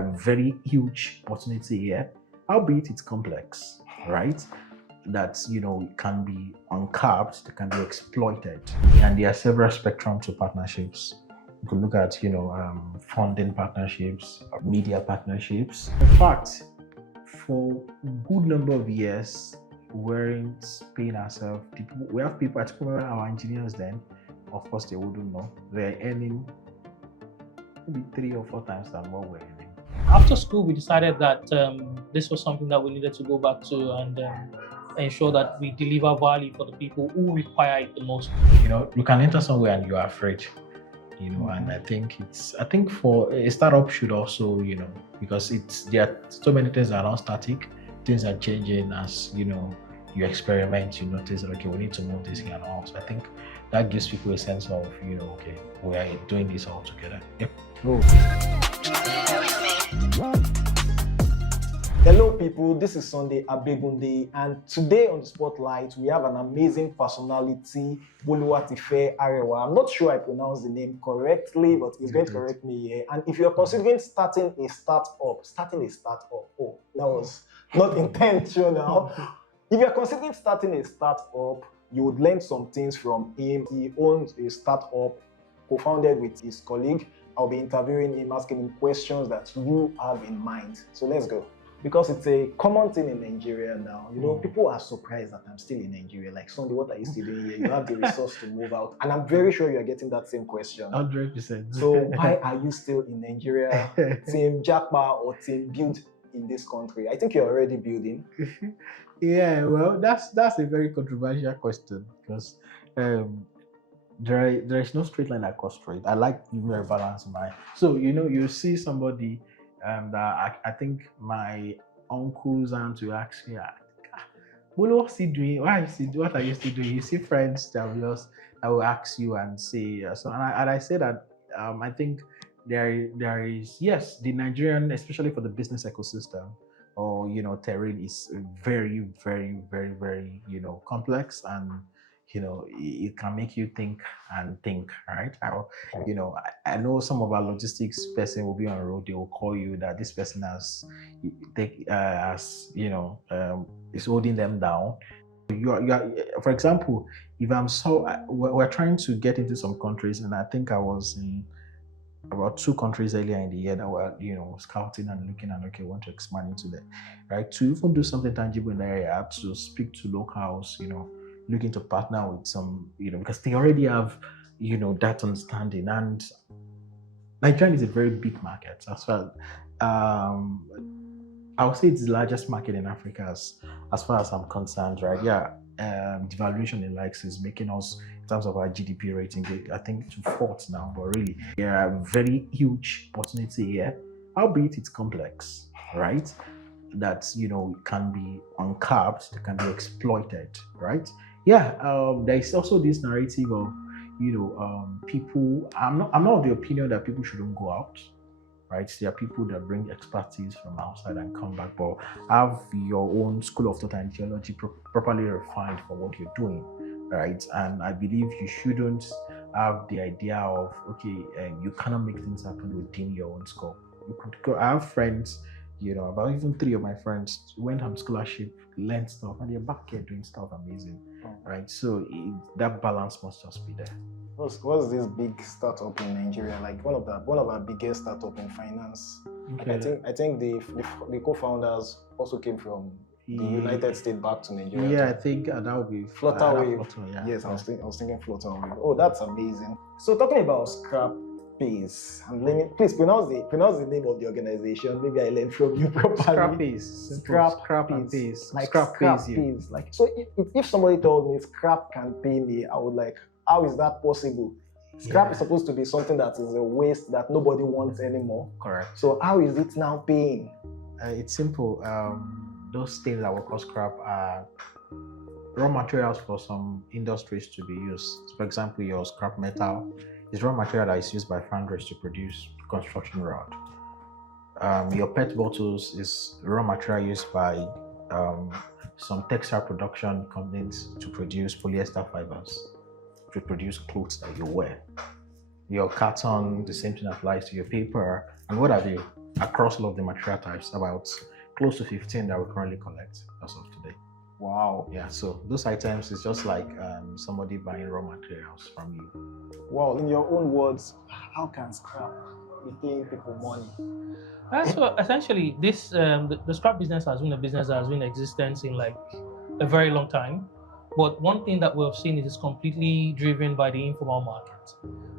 are a very huge opportunity here, albeit it's complex, right? That can be uncapped, that can be exploited, and there are several spectrums to partnerships. You could look at funding partnerships, media partnerships. In fact, for a good number of years, we weren't paying ourselves. We have people, particularly our engineers then, of course they wouldn't know, they're earning maybe 3 or 4 times than what we're earning. After school, we decided that this was something that we needed to go back to and ensure that we deliver value for the people who require it the most. You can enter somewhere and you are afraid, and I think for a startup should also, because there are so many things that are not static, things are changing as, you experiment, you notice that, okay, we need to move this here and all. So I think that gives people a sense of, okay, we are doing this all together. Yep. Hello people, this is Sunday Abegunde, and today on the spotlight we have an amazing personality, Boluwatife Arewa. I'm not sure I pronounced the name correctly, but he's going to correct me here. And if you're considering starting a startup, oh, that was not intentional. If you're considering starting a startup, you would learn some things from him. He owns a startup co-founded with his colleague. I'll be interviewing him, asking him questions that you have in mind. So let's go. Because it's a common thing in Nigeria now. People are surprised that I'm still in Nigeria. Like, Sunday, what are you still doing here? You have the resource to move out. And I'm very sure you're getting that same question. 100%. So why are you still in Nigeria? Team JAPAing or team build in this country? I think you're already building. Yeah, well, that's a very controversial question because there is no straight line across straight. I like very balanced mind. So you see somebody that I think my uncles and to ask me, well, what's he doing? What are you still doing? You see friends that will ask you and say so, and I say that I think there is, yes, the Nigerian, especially for the business ecosystem or terrain, is very, very, very, very complex, and it can make you think, right? I know some of our logistics person will be on road. They will call you that this person is holding them down. You are, for example, if we're trying to get into some countries, and I think I was in about 2 countries earlier in the year that were scouting and looking and okay, want to expand into that, right? To even do something tangible in the area, I had to speak to locals, looking to partner with some, because they already have, that understanding. And Nigeria is a very big market as well. I would say it's the largest market in Africa as far as I'm concerned, right? Yeah, devaluation in likes is making us, in terms of our GDP rating, I think to 4th now, but really, there are a very huge opportunity here, albeit it's complex, right? That, can be uncapped, that can be exploited, right? Yeah, there is also this narrative of, people. I'm not of the opinion that people shouldn't go out, right? There are people that bring expertise from outside and come back, but have your own school of thought and ideology properly refined for what you're doing, right? And I believe you shouldn't have the idea of, okay, you cannot make things happen within your own scope. You could go. I have friends, about even 3 of my friends went on scholarship, learned stuff, and they're back here doing stuff amazing, right? So that balance must just be there. What's this big startup in Nigeria? Like one of our biggest startup in finance. Okay. Like I think the co-founders also came from the United States back to Nigeria. Yeah, I think that would be Flutterwave. Yeah. Yes, I was thinking Flutterwave. Oh, that's amazing. So talking about Scrapays, please pronounce the name of the organization. Maybe I learned from you properly. Scrapays. Like Scrapays. Like, so if somebody told me scrap can pay me, I would like, how is that possible? Scrap is supposed to be something that is a waste that nobody wants anymore. Correct. So how is it now paying? It's simple. Those things that we call scrap are raw materials for some industries to be used. For example, your scrap metal is raw material that is used by foundries to produce construction rod. Your PET bottles is raw material used by some textile production companies to produce polyester fibers, to produce clothes that you wear. Your carton, the same thing applies to your paper. And what have you? across all of the material types, about close to 15 that we currently collect as of today. Wow. Yeah, so those items is just like somebody buying raw materials from you. Wow. In your own words, how can scrap be paying people money? So essentially, this the scrap business has been a business that has been in existence in like a very long time. But one thing that we've seen is it's completely driven by the informal market,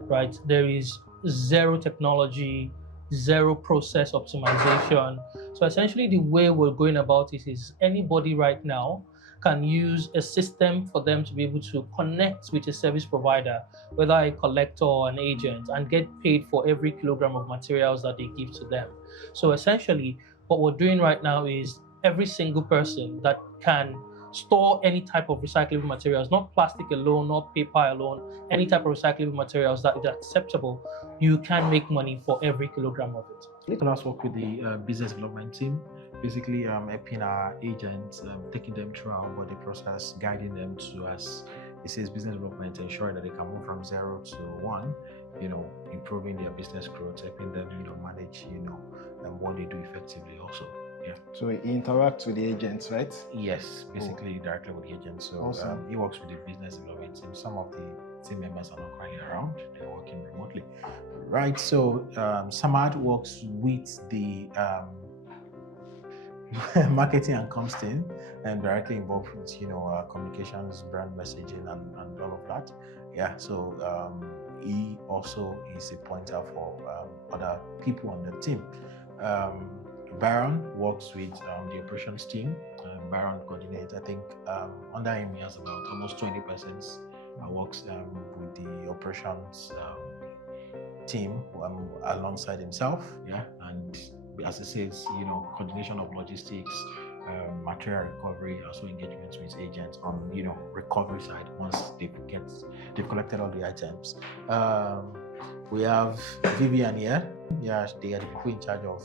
right? There is zero technology, zero process optimization. So essentially, the way we're going about it is anybody right now can use a system for them to be able to connect with a service provider, whether a collector or an agent, and get paid for every kilogram of materials that they give to them. So essentially, what we're doing right now is every single person that can store any type of recyclable materials, not plastic alone, not paper alone, any type of recyclable materials that is acceptable, you can make money for every kilogram of it. Let us work with the business development team, basically helping our agents, taking them through our body process, guiding them to, as it says, business development, ensuring that they can move from 0 to 1, improving their business growth, helping them, manage, and what they do effectively also. Yeah. So he interacts with the agents, right? Yes, basically directly with the agents. So Awesome. he works with the business development team. Some of the team members are not currently around; they're working remotely. Right. So Samad works with the marketing and comms team, and directly involved with communications, brand messaging, and all of that. Yeah. So he also is a pointer for other people on the team. Baron works with the operations team. Baron coordinates. I think under him he has about almost 20 persons that works with the operations team alongside himself. Yeah, and as it says, coordination of logistics, material recovery, also engagements with agents on recovery side once they've collected all the items. We have Vivian here. Yeah, they are the people in charge of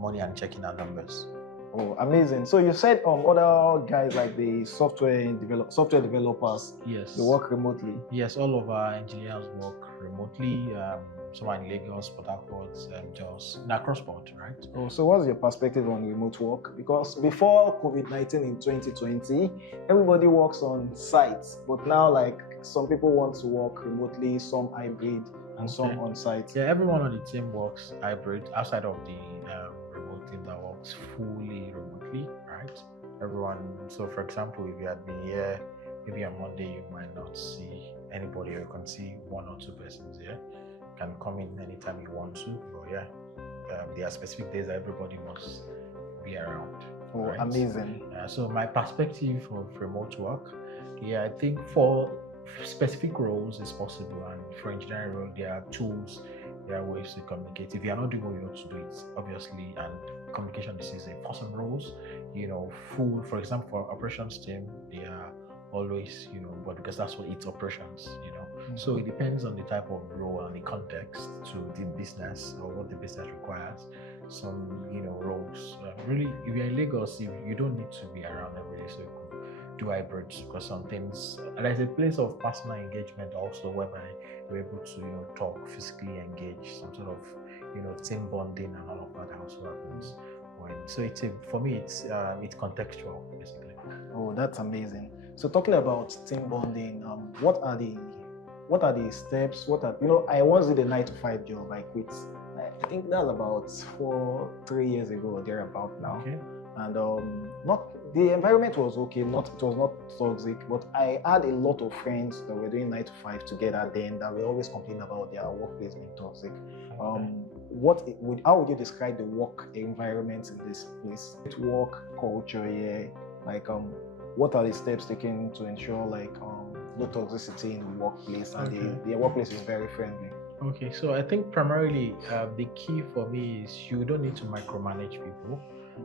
money and checking our numbers. Oh, amazing. So you said other guys like the software developers, yes, they work remotely. Yes, all of our engineers work remotely. Some are in Lagos, Port Harcourt, Jos, across board, right? Oh, so what's your perspective on remote work? Because before COVID-19 in 2020, everybody works on sites, but now like some people want to work remotely, some hybrid, and some on site. Yeah, everyone on the team works hybrid outside of the remote team that works fully remotely, right? Everyone. So, for example, if you had been here, maybe on Monday you might not see anybody, or you can see 1 or 2 persons here. You can come in anytime you want to. But yeah, there are specific days that everybody must be around. Oh, right? Amazing. So my perspective of remote work, yeah, I think for specific roles is possible, and for engineering role there are tools, there are ways to communicate. If you are not doing what you want to do, it's obviously, and communication is for some roles, full, for example, for operations team, they are always, but because that's what it's operations, Mm-hmm. So it depends on the type of role and the context to the business or what the business requires. Some, roles, really, if you're in Lagos, you don't need to be around every day, so you could do hybrids, because some things, there's a place of personal engagement also, whereby we're able to talk, physically engage, some sort of team bonding and all of that also happens so for me it's contextual basically. Oh, that's amazing. So talking about team bonding, what are the steps? I once did a 9-to-5 job. I quit. I think that's about 3 years ago or thereabout now. Okay. And the environment was okay, it was not toxic, but I had a lot of friends that were doing 9-to-5 together then that were always complaining about their workplace being toxic. Okay. How would you describe the work environment in this place? Work culture here, what are the steps taken to ensure no toxicity in the workplace, and the workplace is very friendly? Okay, so I think primarily the key for me is you don't need to micromanage people.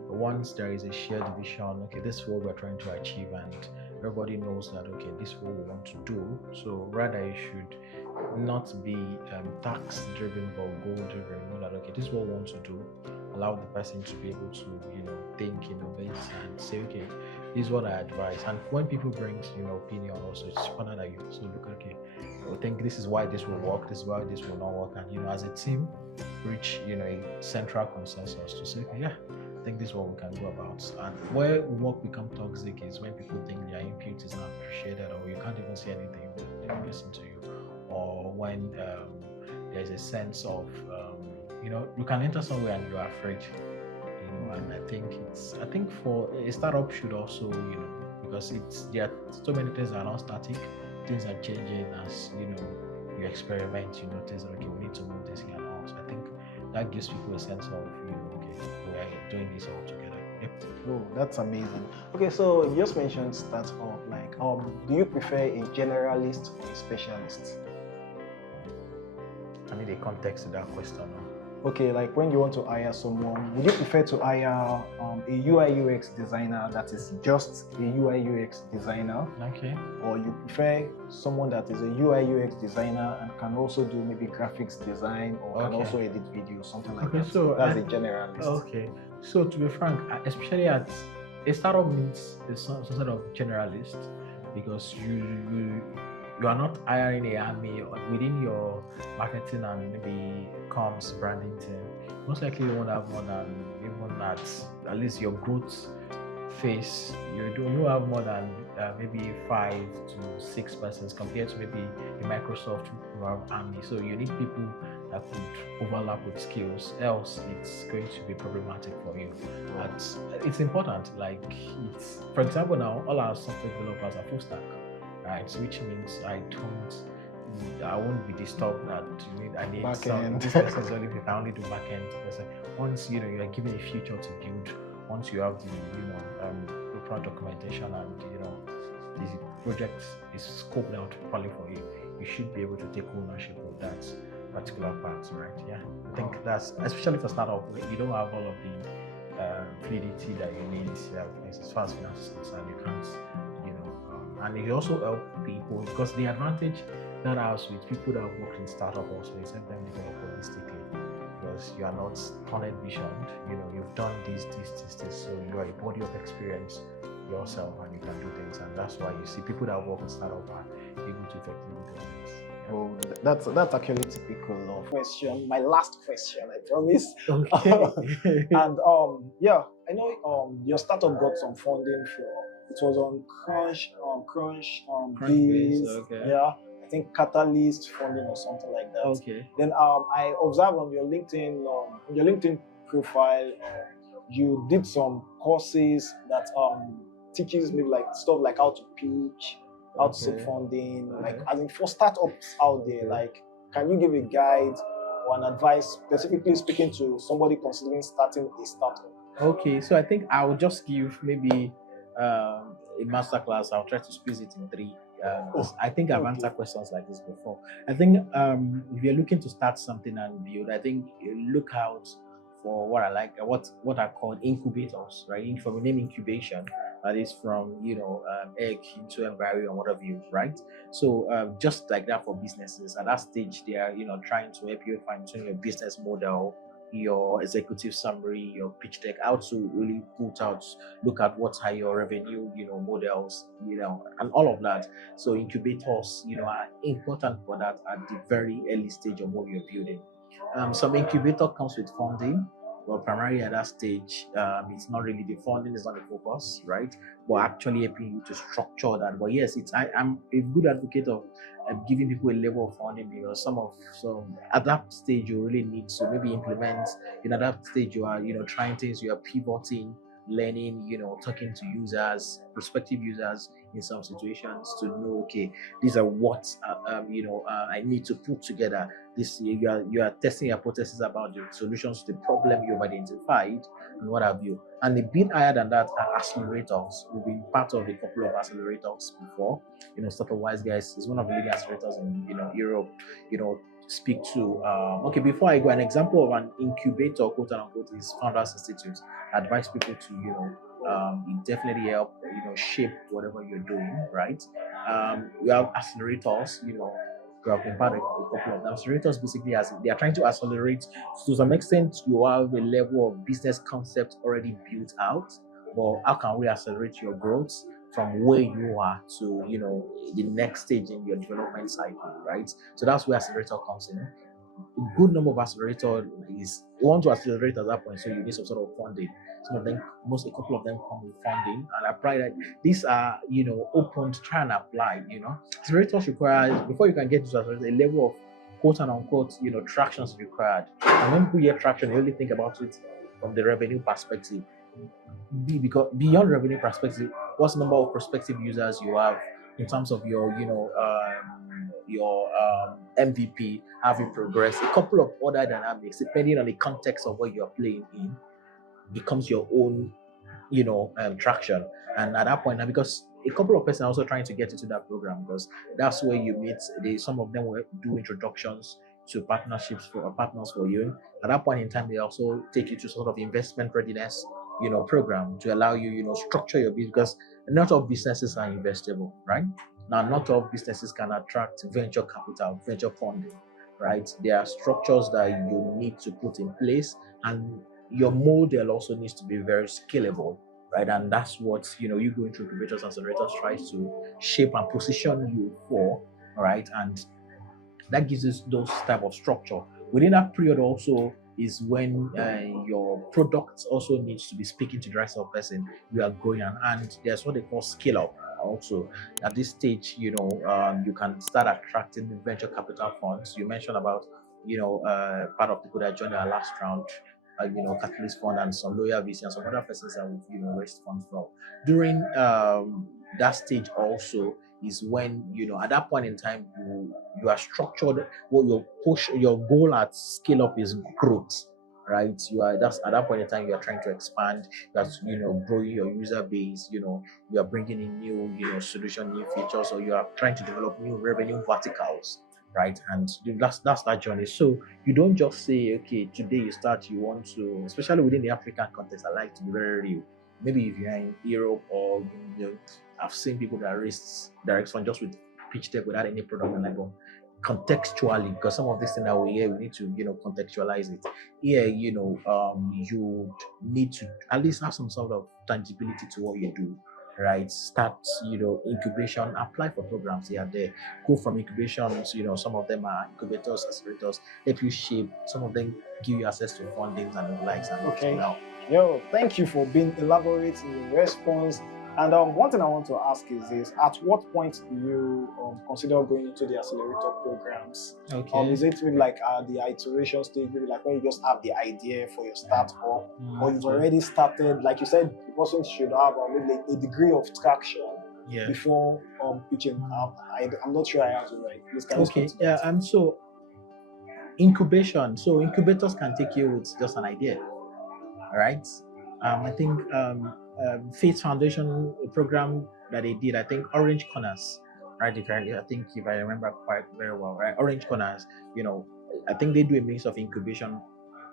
Once there is a shared vision, okay, this is what we're trying to achieve, and everybody knows that, okay, this is what we want to do. So rather you should not be tax driven but goal driven. Know that, okay, this is what we want to do. allow the person to be able to, think, innovate, and say, okay, this is what I advise. And when people bring, opinion also, it's important that you also look, okay, I think this is why this will work, this is why this will not work, and as a team, reach, a central consensus to say, okay, yeah, I think this is what we can go about. And where work become toxic is when people think their input is not appreciated, or you can't even say anything, they don't listen to you, or when there's a sense of, you can enter somewhere and you're afraid, and I think for a startup should also, because there are so many things that are not static, things are changing as, you experiment, you notice, okay, we need to move this here and all. So I think that gives people a sense of, okay, we are doing this all together. Yep. Oh, that's amazing. Okay, so you just mentioned startup. Like, do you prefer a generalist or a specialist? I need a context to that question. Okay, like when you want to hire someone, would you prefer to hire a UI UX designer that is just a UI UX designer? Okay. Or you prefer someone that is a UI UX designer and can also do maybe graphics design, or can also edit videos, something like that? So that's a generalist. Okay. So to be frank, especially at a startup needs some sort of generalist, because you are not hiring a army within your marketing and maybe comms branding team. Most likely you won't have more than, even at least your growth phase, you have more than maybe 5 to 6 persons, compared to maybe a Microsoft who have army. So you need people that could overlap with skills, else it's going to be problematic for you. And it's important, for example, now all our software developers are full stack, right? Which means I won't be disturbed that I need backend. This person is only, I only do backend. Once you are given a future to build, once you have the product documentation and the project is scoped out properly for you, you should be able to take ownership of that particular part, right? Yeah, I think that's, especially for startup, you don't have all of the fluidity that you need as far as finance is concerned. You can't, and it also help people, because the advantage that has with people that have worked in startup also is help them develop holistically, because you are not tunnel visioned. You've done this, so you are a body of experience yourself, and you can do things, and that's why you see people that work in startup are able to effectively do things. Oh, that's actually typical of question. My last question, I promise. Okay. And I know your startup got some funding from, it was on Crunchbase, okay. Yeah, I think Catalyst funding or something like that. Okay. Then I observed on your LinkedIn profile, you did some courses that teaches me like stuff like how to pitch, how to seek funding, like as in for startups out there. Like, can you give a guide or an advice specifically speaking to somebody considering starting a startup? Okay, so I think I will just give maybe a masterclass. I'll try to squeeze it in 3. I think I've answered questions like this before. I think if you're looking to start something and build, I think look out for what I like, what are called incubators, right? From the name incubation, that is from egg into embryo and whatever you, right? So just like that for businesses, at that stage they are trying to help you fine tune your business model, your executive summary, your pitch deck, how to really look at what are your revenue, models, and all of that. So incubators, are important for that at the very early stage of what you're building. Some incubator comes with funding, but primarily at that stage, it's not really the funding is not the focus, right? But actually helping you to structure that. But yes, I'm a good advocate of giving people a level of funding, because at that stage you really need to maybe implement. At that stage you are trying things, you are pivoting, learning, talking to users, prospective users in some situations to know, okay, these are what I need to put together. This you are testing hypotheses about the solutions to the problem you've identified and what have you. And a bit higher than that are accelerators. We've been part of a couple of accelerators before. Startup-wise, guys, is one of the leading accelerators in Europe. Speak to before I go, an example of an incubator, quote unquote, is Founders Institute. Advise people to it definitely help shape whatever you're doing, right? We have accelerators, You have been part of a couple of them. Accelerators basically, as they are trying to accelerate to some extent, you have a level of business concept already built out. But how can we accelerate your growth from where you are to the next stage in your development cycle, right? So that's where accelerator comes in. A good number of accelerator is want to accelerate at that point, so you need some sort of funding. Some of them, a couple of them come with funding, and I apply that. These are open to try and apply. Accelerators require, before you can get to accelerator, a level of quote and unquote traction is required. And when people hear traction, they only think about it from the revenue perspective. Because beyond revenue perspective, what's the number of prospective users you have in terms of your MVP, have you progressed? A couple of other dynamics, depending on the context of what you're playing in, becomes your own, traction. And at that point, now, because a couple of persons are also trying to get into that program, because that's where you meet. Some of them will do introductions to partnerships for partners for you. At that point in time, they also take you to sort of investment readiness, program to allow you, structure your business, because not all businesses are investable, right? Now, not all businesses can attract venture capital, venture funding, right? There are structures that you need to put in place, and your model also needs to be very scalable, right? And that's what, you going through incubators and accelerators tries to shape and position you for, right? And that gives us those type of structure. Within that period also is when your product also needs to be speaking to the rest of the person you are growing, and there's what they call scale up. Also, at this stage, you can start attracting the venture capital funds. You mentioned about, part of people that joined our last round, Catalyst Fund and some Loyal VC and some other persons that we've, raised funds from. During that stage also is when, at that point in time, you are structured. What your goal at scale up is growth, right? That's at that point in time you are trying to expand. That's growing your user base. You are bringing in new solution, new features, or you are trying to develop new revenue verticals, right? And that's that journey. So you don't just say, okay, today you start. You want to, especially within the African context, I like to be very real. Maybe if you're in Europe or I've seen people that raise direct fund just with pitch deck without any product and level. Contextually, because some of this thing that we hear, we need to contextualize it. Here, you need to at least have some sort of tangibility to what you do, right? Start, incubation, apply for programs here and there. Go from incubations, some of them are incubators, accelerators, help you shape. Some of them give you access to fundings and the likes. And okay, now, thank you for being elaborate in your response. And one thing I want to ask is this: at what point do you consider going into the accelerator programs? Okay. Is it maybe like the iteration stage, maybe like when you just have the idea for your startup, or you've already started, like you said, the person should have maybe a degree of traction before pitching out? I'm not sure I answered right. Okay. Yeah. And so incubation. So incubators can take you with just an idea, right? I think Faith Foundation program that they did, I think Orange Corners, right? If I remember quite very well, right? Orange Corners, I think they do a mix of incubation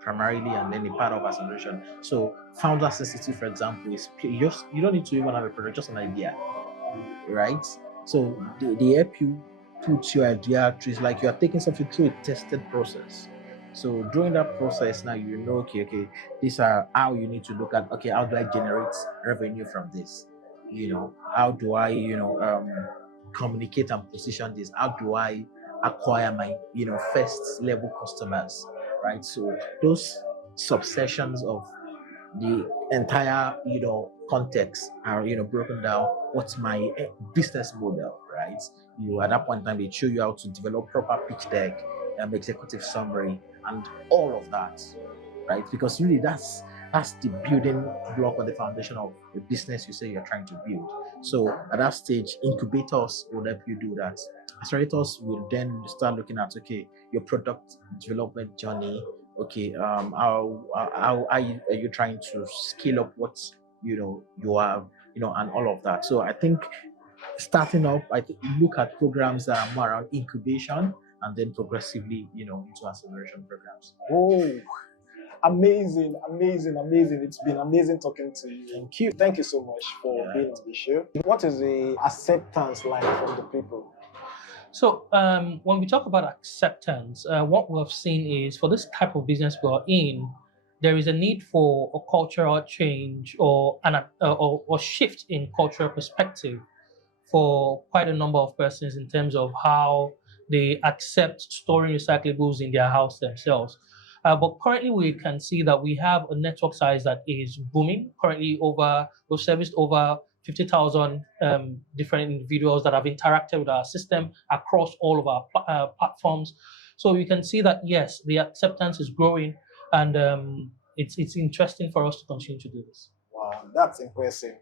primarily and then a part of acceleration. So Founders Institute, for example, is you don't need to even have a product, just an idea, right? So they help you put your idea through. It's like you are taking something through a tested process. So during that process, now okay, these are how you need to look at, okay, how do I generate revenue from this? How do I, communicate and position this? How do I acquire my, first level customers, right? So those subsections of the entire, context are, broken down. What's my business model, right? At that point in time, they show you how to develop proper pitch deck, executive summary, and all of that, right? Because really that's the building block or the foundation of the business you say you're trying to build. So at that stage, incubators will help you do that. Accelerators will then start looking at, okay, your product development journey. Okay, how are you trying to scale up what you have, and all of that. So I think starting up, I think look at programs that are more around incubation, and then progressively, into acceleration programs. Oh, amazing. It's been amazing talking to you. Thank you so much for being on the show. What is the acceptance like from the people? So when we talk about acceptance, what we've seen is for this type of business we're in, there is a need for a cultural change or shift in cultural perspective for quite a number of persons in terms of how they accept storing recyclables in their house themselves. But currently, we can see that we have a network size that is booming. Currently, we've serviced over 50,000 different individuals that have interacted with our system across all of our platforms. So you can see that yes, the acceptance is growing, and it's interesting for us to continue to do this. Wow, that's impressive.